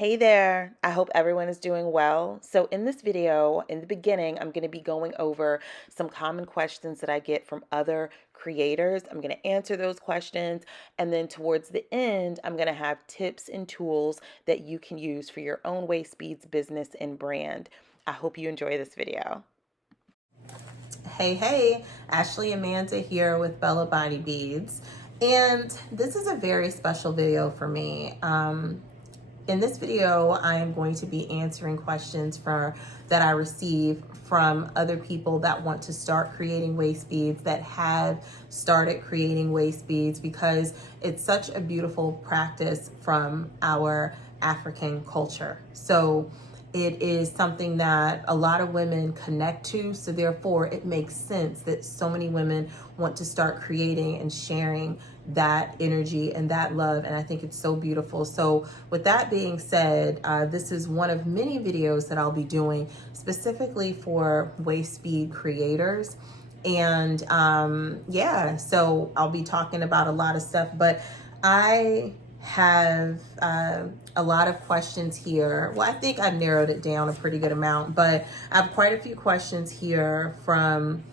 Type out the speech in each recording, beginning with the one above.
Hey there, I hope everyone is doing well. So, in this video, in the beginning, I'm going to be going over some common questions that I get from other creators. I'm going to answer those questions, and then towards the end, I'm going to have tips and tools that you can use for your own waist beads business and brand. I hope you enjoy this video. Hey, Ashley Amanda here with Bella Body Beads, and this is a very special video for me. In this video, I am going to be answering questions that I receive from other people that want to start creating waist beads, that have started creating waist beads, because it's such a beautiful practice from our African culture. So it is something that a lot of women connect to. So therefore, it makes sense that so many women want to start creating and sharing that energy and that love. And I think it's so beautiful. So with that being said, this is one of many videos that I'll be doing specifically for waist bead creators. And yeah, so I'll be talking about a lot of stuff, but I have a lot of questions here. Well, I think I've narrowed it down a pretty good amount, but I have quite a few questions here from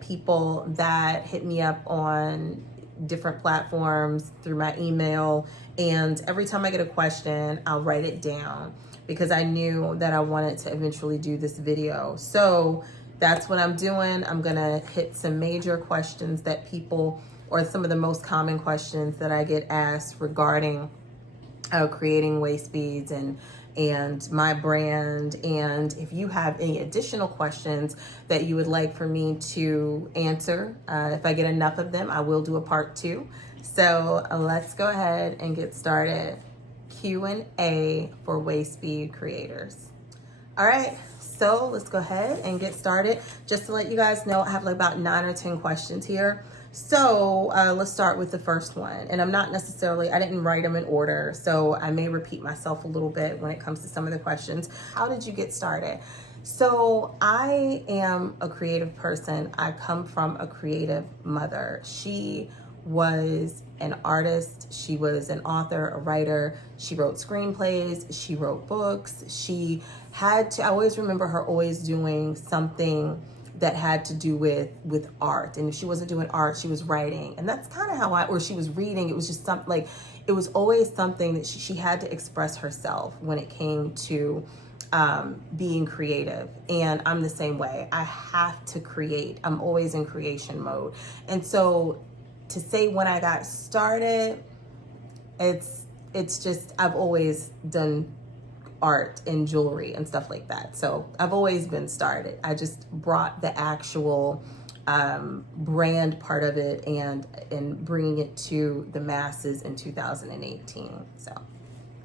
people that hit me up on different platforms through my email. And every time I get a question, I'll write it down because I knew that I wanted to eventually do this video. So that's what I'm doing. I'm gonna hit some major questions that people, or some of the most common questions that I get asked regarding creating waist beads and my brand. And if you have any additional questions that you would like for me to answer, if I get enough of them, I will do a part 2. So let's go ahead and get started. Q&A for waist bead creators. All right, so let's go ahead and get started. Just to let you guys know, I have like about 9 or 10 questions here. So let's start with the first one. And I didn't write them in order, so I may repeat myself a little bit when it comes to some of the questions. How did you get started? So I am a creative person. I come from a creative mother. She was an artist. She was an author, a writer. She wrote screenplays. She wrote books. I always remember her always doing something that had to do with art. And if she wasn't doing art, she was writing. And that's kind of or she was reading. It was just something like, it was always something that she had to express herself when it came to being creative. And I'm the same way. I have to create. I'm always in creation mode. And so to say when I got started, it's just, I've always done art and jewelry and stuff like that. So I've always been started. I just brought the actual brand part of it and bringing it to the masses in 2018. So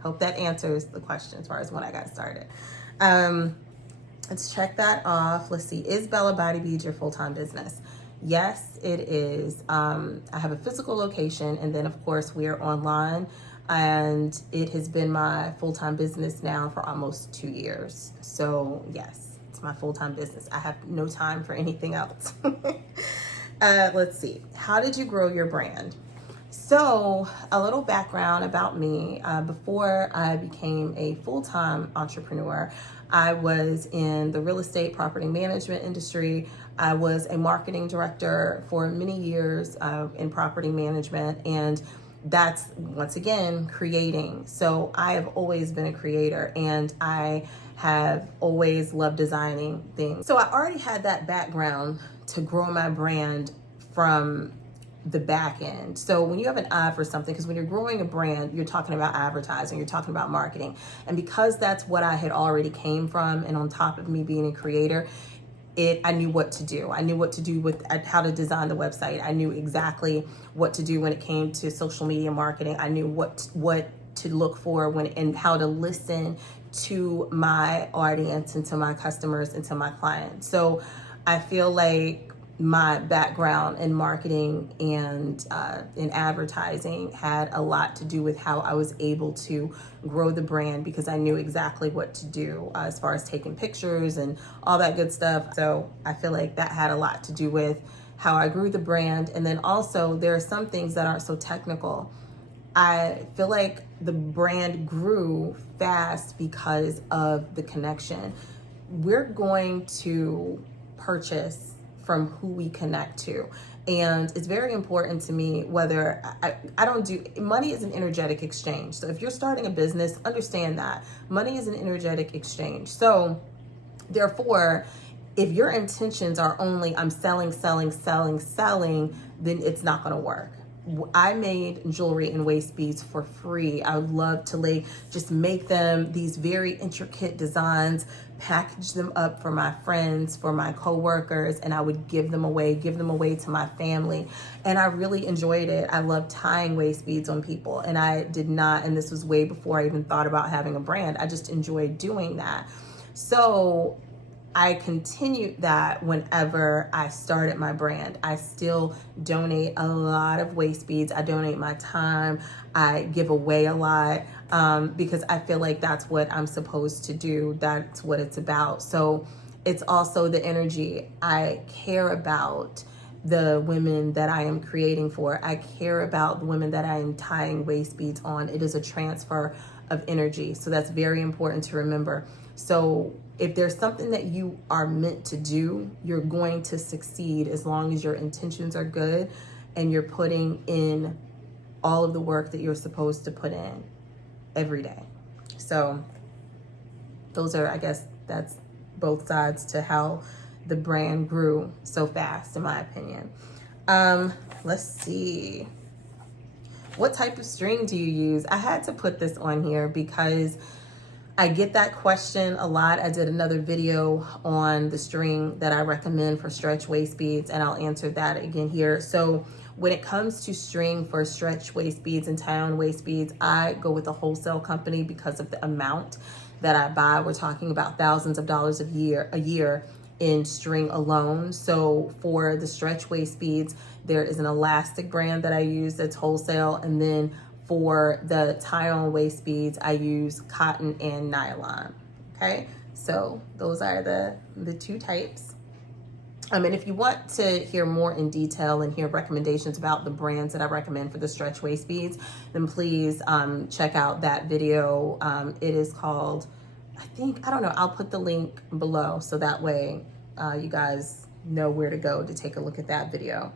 hope that answers the question as far as when I got started. Let's check that off. Let's see. Is Bella Body Beads your full-time business? Yes, it is. I have a physical location, and then of course we are online. And it has been my full-time business now for almost 2 years. So yes, it's my full-time business. I have no time for anything else. Let's see. How did you grow your brand? So a little background about me. Before I became a full-time entrepreneur, I was in the real estate property management industry. I was a marketing director for many years in property management, and that's, once again, creating. So I have always been a creator, and I have always loved designing things. So I already had that background to grow my brand from the back end. So when you have an eye for something, because when you're growing a brand, you're talking about advertising, you're talking about marketing. And because that's what I had already came from, and on top of me being a creator, I knew what to do. I knew what to do with how to design the website. I knew exactly what to do when it came to social media marketing. I knew what to look for and how to listen to my audience and to my customers and to my clients. So I feel like my background in marketing and in advertising had a lot to do with how I was able to grow the brand, because I knew exactly what to do as far as taking pictures and all that good stuff. So I feel like that had a lot to do with how I grew the brand. And then also there are some things that aren't so technical I feel like the brand grew fast because of the connection. We're going to purchase from who we connect to. And it's very important to me whether I don't do, money is an energetic exchange. So if you're starting a business, understand that money is an energetic exchange. So therefore, if your intentions are only I'm selling, then it's not going to work. I made jewelry and waist beads for free. I would love to just make them these very intricate designs, package them up for my friends, for my coworkers, and I would give them away to my family. And I really enjoyed it. I love tying waist beads on people. And I did not, and this was way before I even thought about having a brand. I just enjoyed doing that. So I continued that whenever I started my brand. I still donate a lot of waist beads. I donate my time. I give away a lot because I feel like that's what I'm supposed to do. That's what it's about. So it's also the energy. I care about the women that I am creating for. I care about the women that I am tying waist beads on. It is a transfer of energy. So that's very important to remember. So if there's something that you are meant to do, you're going to succeed as long as your intentions are good and you're putting in all of the work that you're supposed to put in every day. So those are, I guess that's both sides to how the brand grew so fast, in my opinion. Let's see. What type of string do you use? I had to put this on here because I get that question a lot. I did another video on the string that I recommend for stretch waist beads, and I'll answer that again here. So when it comes to string for stretch waist beads and tie-on waist beads, I go with a wholesale company because of the amount that I buy. We're talking about thousands of dollars a year in string alone. So for the stretch waist beads, there is an elastic brand that I use that's wholesale, and then for the tie-on waist beads, I use cotton and nylon. Okay, so those are the two types. And if you want to hear more in detail and hear recommendations about the brands that I recommend for the stretch waist beads, then please check out that video. It is called, I don't know, I'll put the link below so that way you guys know where to go to take a look at that video.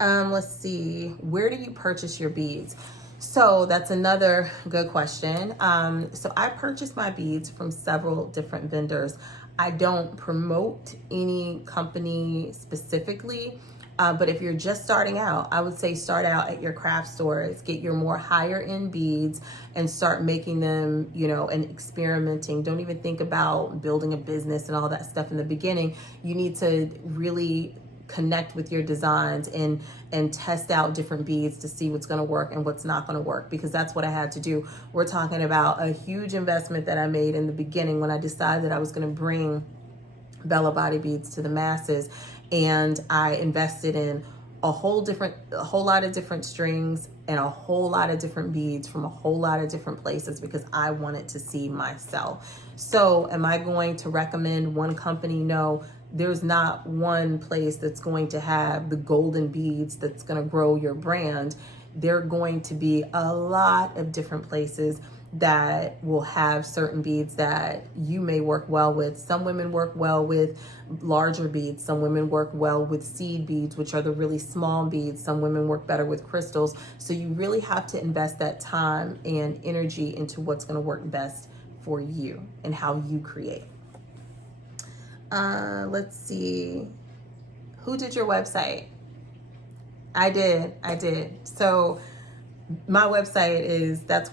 Let's see, where do you purchase your beads? So that's another good question. So I purchase my beads from several different vendors. I don't promote any company specifically, but if you're just starting out, I would say start out at your craft stores, get your more higher end beads and start making them, and experimenting. Don't even think about building a business and all that stuff in the beginning. You need to really connect with your designs and test out different beads to see what's going to work and what's not going to work, because that's what I had to do. We're talking about a huge investment that I made in the beginning when I decided that I was going to bring Bella Body Beads to the masses, and I invested in a whole lot of different strings and a whole lot of different beads from a whole lot of different places because I wanted to see myself. So am I going to recommend one company? No. There's not one place that's going to have the golden beads that's going to grow your brand. There are going to be a lot of different places that will have certain beads that you may work well with. Some women work well with larger beads. Some women work well with seed beads, which are the really small beads. Some women work better with crystals. So you really have to invest that time and energy into what's going to work best for you and how you create. Let's see. Who did your website? I did. So my website is, that's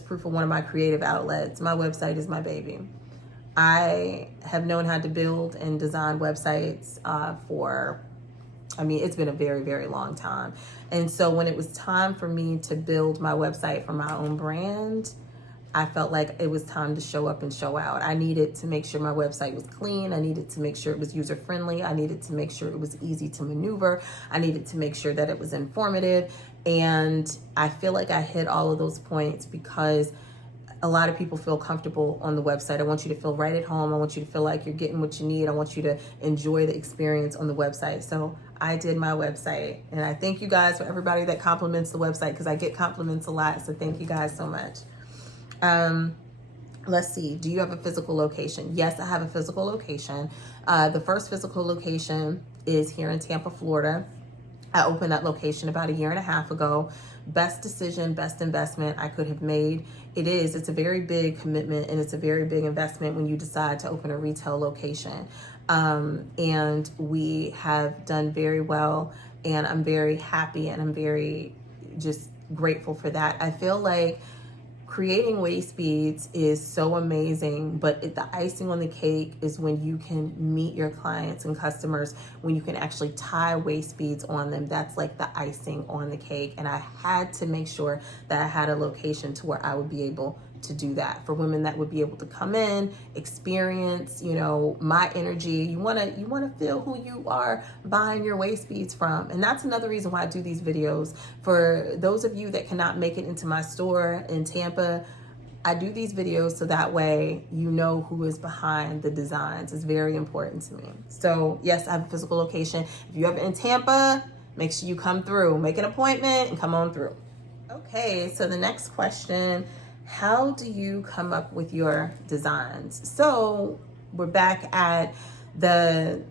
proof of one of my creative outlets. My website is my baby. I have known how to build and design websites it's been a very, very long time. And so when it was time for me to build my website for my own brand, I felt like it was time to show up and show out. I needed to make sure my website was clean. I needed to make sure it was user-friendly. I needed to make sure it was easy to maneuver. I needed to make sure that it was informative. And I feel like I hit all of those points because a lot of people feel comfortable on the website. I want you to feel right at home. I want you to feel like you're getting what you need. I want you to enjoy the experience on the website. So I did my website. And I thank you guys for everybody that compliments the website, because I get compliments a lot. So thank you guys so much. Let's see. Do you have a physical location? Yes, I have a physical location. The first physical location is here in Tampa, Florida. I opened that location about 1.5 years ago. Best decision, best investment I could have made. It's a very big commitment, and it's a very big investment when you decide to open a retail location. And we have done very well, and I'm very happy, and I'm very just grateful for that. I feel like creating waist beads is so amazing, but the icing on the cake is when you can meet your clients and customers, when you can actually tie waist beads on them. That's like the icing on the cake. And I had to make sure that I had a location to where I would be able to do that for women that would be able to come in, experience, my energy. You want to feel who you are buying your waist beads from. And that's another reason why I do these videos. For those of you that cannot make it into my store in Tampa, I do these videos so that way you know who is behind the designs. It's very important to me. So yes, I have a physical location. If you're ever in Tampa, make sure you come through, make an appointment and come on through. Okay, so the next question, how do you come up with your designs? So we're back at the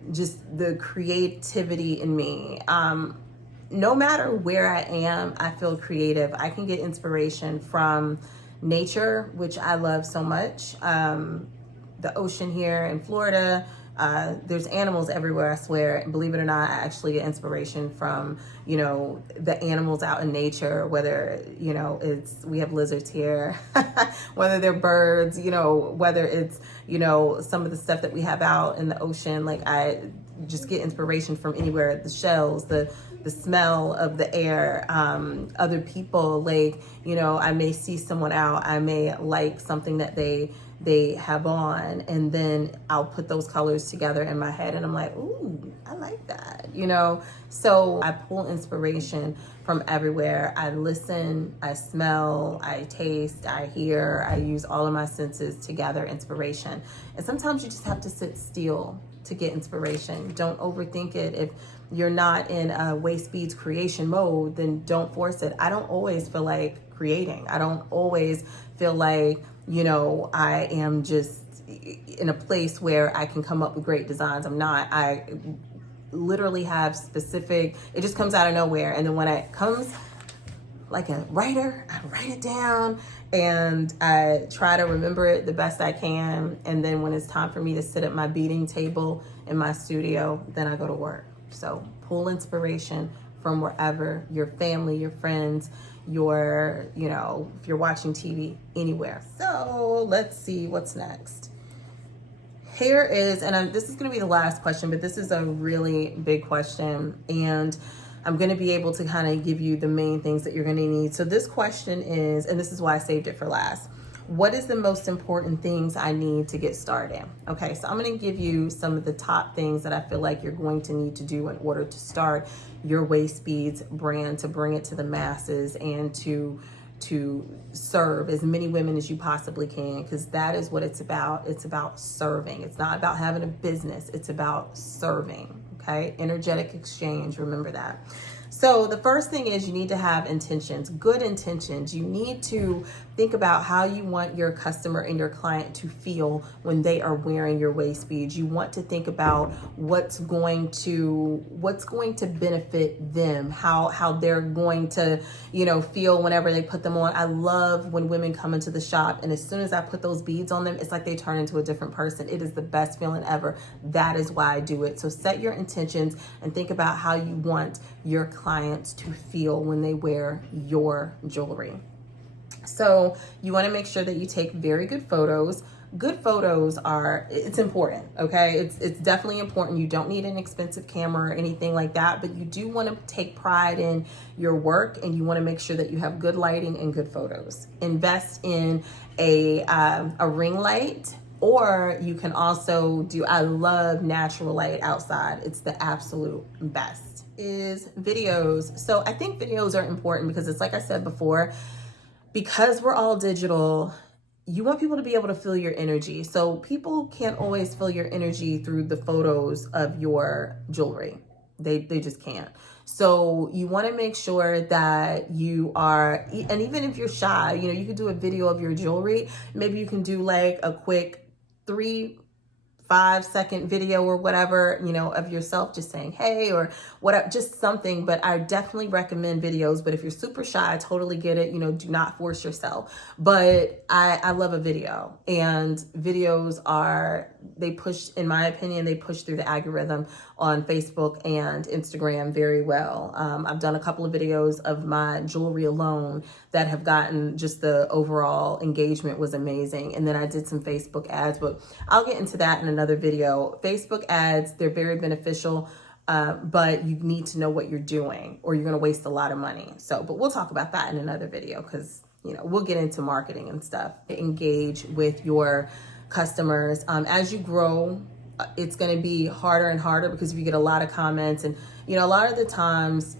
creativity in me. No matter where I am, I feel creative. I can get inspiration from nature, which I love so much. The ocean here in Florida, there's animals everywhere, I swear. And believe it or not, I actually get inspiration from, the animals out in nature, whether, we have lizards here, whether they're birds, whether it's, some of the stuff that we have out in the ocean. Like, I just get inspiration from anywhere, the shells, the smell of the air, other people. Like, I may see someone out, I may like something that they have on, and then I'll put those colors together in my head and I'm like, ooh, I like that, So I pull inspiration from everywhere. I listen, I smell, I taste, I hear, I use all of my senses to gather inspiration. And sometimes you just have to sit still to get inspiration. Don't overthink it. If you're not in a waist beads creation mode, then don't force it. I don't always feel like creating. I don't always feel like, I am just in a place where I can come up with great designs. I'm not. I literally have specific, it just comes out of nowhere. And then when it comes like a writer, I write it down and I try to remember it the best I can. And then when it's time for me to sit at my beading table in my studio, then I go to work. So pull inspiration from wherever, your family, your friends, your, if you're watching TV, anywhere. So let's see what's next. Here is, and this is going to be the last question, but this is a really big question. And I'm going to be able to kind of give you the main things that you're going to need. So this question is, and this is why I saved it for last. What is the most important things I need to get started? Okay, so I'm going to give you some of the top things that I feel like you're going to need to do in order to start your waist beads brand, to bring it to the masses and to serve as many women as you possibly can, because that is what it's about. It's about serving. It's not about having a business. It's about serving. Okay, energetic exchange. Remember that. So the first thing is you need to have intentions, good intentions. You need to think about how you want your customer and your client to feel when they are wearing your waist beads. You want to think about what's going to benefit them, how they're going to, feel whenever they put them on. I love when women come into the shop and as soon as I put those beads on them, it's like they turn into a different person. It is the best feeling ever. That is why I do it. So set your intentions and think about how you want your clients to feel when they wear your jewelry. So you want to make sure that you take very good photos. Good photos it's important, okay? It's definitely important. You don't need an expensive camera or anything like that, but you do want to take pride in your work and you want to make sure that you have good lighting and good photos. Invest in a ring light, or you can also I love natural light outside. It's the absolute best. Is videos. So I think videos are important because it's like I said before, because we're all digital, you want people to be able to feel your energy. So people can't always feel your energy through the photos of your jewelry. They just can't. So you want to make sure that you are, and even if you're shy, you know, you could do a video of your jewelry. Maybe you can do like a quick 3-5 second video or whatever, you know, of yourself just saying, hey, or whatever, just something. But I definitely recommend videos. But if you're super shy, I totally get it. You know, do not force yourself. But I love a video, and videos they push, in my opinion, they push through the algorithm on Facebook and Instagram very well. I've done a couple of videos of my jewelry alone that have gotten, just the overall engagement was amazing. And then I did some Facebook ads, but I'll get into that in another video. Facebook ads, they're very beneficial, but you need to know what you're doing or you're going to waste a lot of money. So, but we'll talk about that in another video, because, you know, we'll get into marketing and stuff. Engage with your customers. As you grow, it's going to be harder and harder, because if you get a lot of comments, and, you know, a lot of the times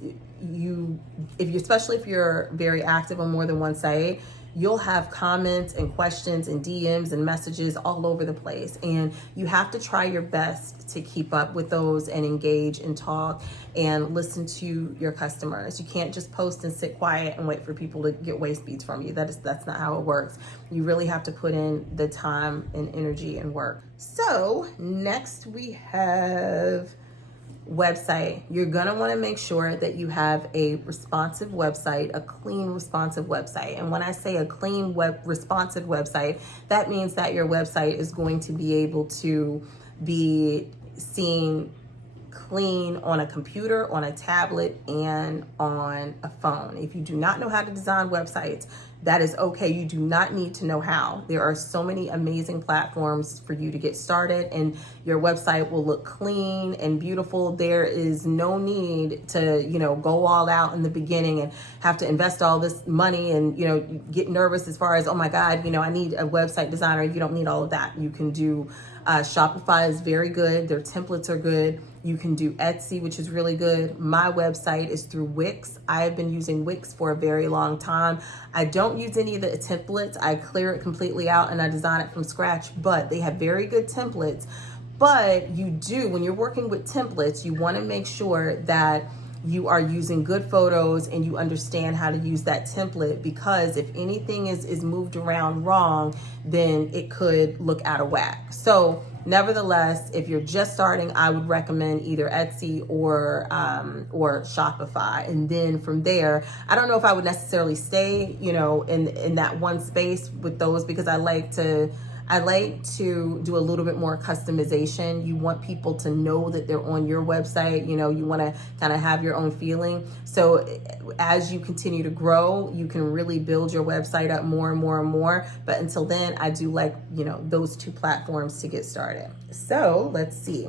especially if you're very active on more than one site, you'll have comments and questions and DMs and messages all over the place. And you have to try your best to keep up with those and engage and talk and listen to your customers. You can't just post and sit quiet and wait for people to get waist beads from you. That's not how it works. You really have to put in the time and energy and work. So next we have website. You're gonna want to make sure that you have a responsive website, a clean, responsive website. And when I say a clean, responsive website, that means that your website is going to be able to be seen clean on a computer, on a tablet, and on a phone. If you do not know how to design websites, that is okay. You do not need to know how. There are so many amazing platforms for you to get started, and your website will look clean and beautiful. There is no need to, you know, go all out in the beginning and have to invest all this money and, you know, get nervous as far as, oh my God, you know, I need a website designer. You don't need all of that. You can do Shopify is very good. Their templates are good. You can do Etsy, which is really good. My website is through Wix. I have been using Wix for a very long time. I don't use any of the templates. I clear it completely out and I design it from scratch, but they have very good templates. But you do, when you're working with templates, you want to make sure that you are using good photos and you understand how to use that template, because if anything is moved around wrong, then it could look out of whack. So nevertheless, if you're just starting, I would recommend either Etsy or Shopify. And then from there, I don't know if I would necessarily stay, you know, in that one space with those, because I like to do a little bit more customization. You want people to know that they're on your website. You know, you want to kind of have your own feeling. So as you continue to grow, you can really build your website up more and more and more. But until then, I do like, you know, those two platforms to get started. So let's see.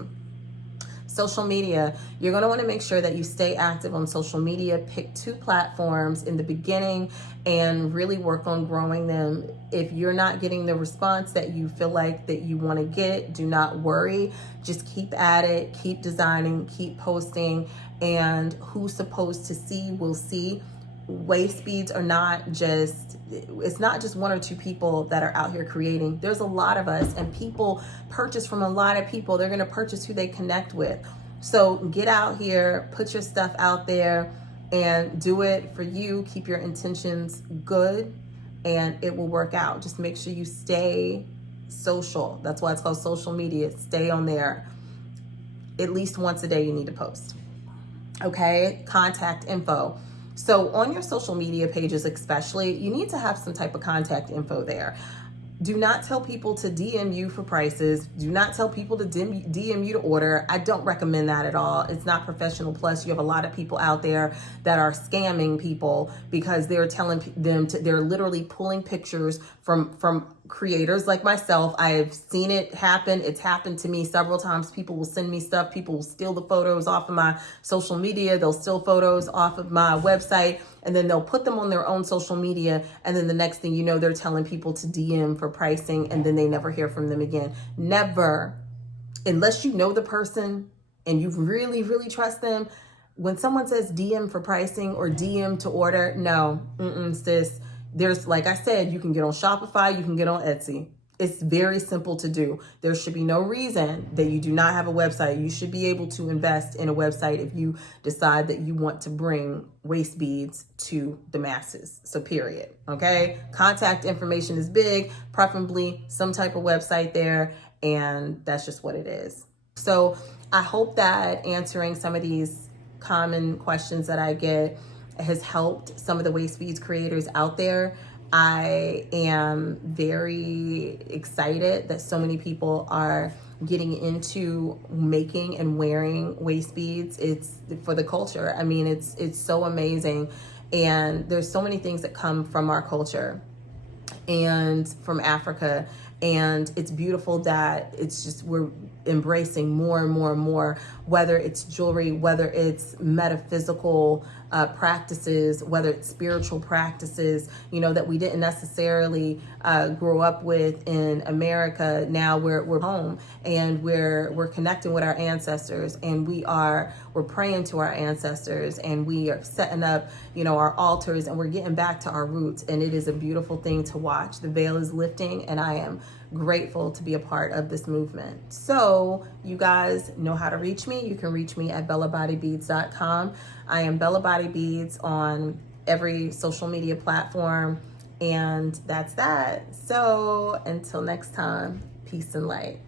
Social media, you're going to want to make sure that you stay active on social media. Pick 2 platforms in the beginning and really work on growing them. If you're not getting the response that you feel like that you want to get, do not worry. Just keep at it, keep designing, keep posting, and who's supposed to see will see. Waist beads are not just, it's not just 1 or 2 people that are out here creating. There's a lot of us, and people purchase from a lot of people. They're going to purchase who they connect with. So get out here, put your stuff out there, and do it for you. Keep your intentions good, and it will work out. Just make sure you stay social. That's why it's called social media. Stay on there. At least once a day you need to post. Okay, contact info. So on your social media pages especially, you need to have some type of contact info there. Do not tell people to DM you for prices. Do not tell people to DM you to order. I don't recommend that at all. It's not professional. Plus, you have a lot of people out there that are scamming people because they're telling them they're literally pulling pictures from creators like myself. I have seen it happen. It's happened to me several times. People will send me stuff. People will steal the photos off of my social media. They'll steal photos off of my website, and then they'll put them on their own social media. And then the next thing you know, they're telling people to DM for pricing, and then they never hear from them again. Never, unless you know the person and you really, really trust them. When someone says DM for pricing or DM to order, no, sis. There's, like I said, you can get on Shopify, you can get on Etsy. It's very simple to do. There should be no reason that you do not have a website. You should be able to invest in a website if you decide that you want to bring waist beads to the masses. So period. Okay. Contact information is big, preferably some type of website there. And that's just what it is. So I hope that answering some of these common questions that I get has helped some of the waist beads creators out there. I am very excited that so many people are getting into making and wearing waist beads. It's for the culture. I mean, it's so amazing. And there's so many things that come from our culture and from Africa. And it's beautiful that it's just, we're embracing more and more and more, whether it's jewelry, whether it's metaphysical practices, whether it's spiritual practices, that we didn't necessarily grow up with in America. Now we're home and we're connecting with our ancestors, and we're praying to our ancestors, and we are setting up, our altars, and we're getting back to our roots. And it is a beautiful thing to watch. The veil is lifting, and I am grateful to be a part of this movement. So you guys know how to reach me. You can reach me at bellabodybeads.com. I am Bella Body Beads on every social media platform. And that's that. So until next time, peace and light.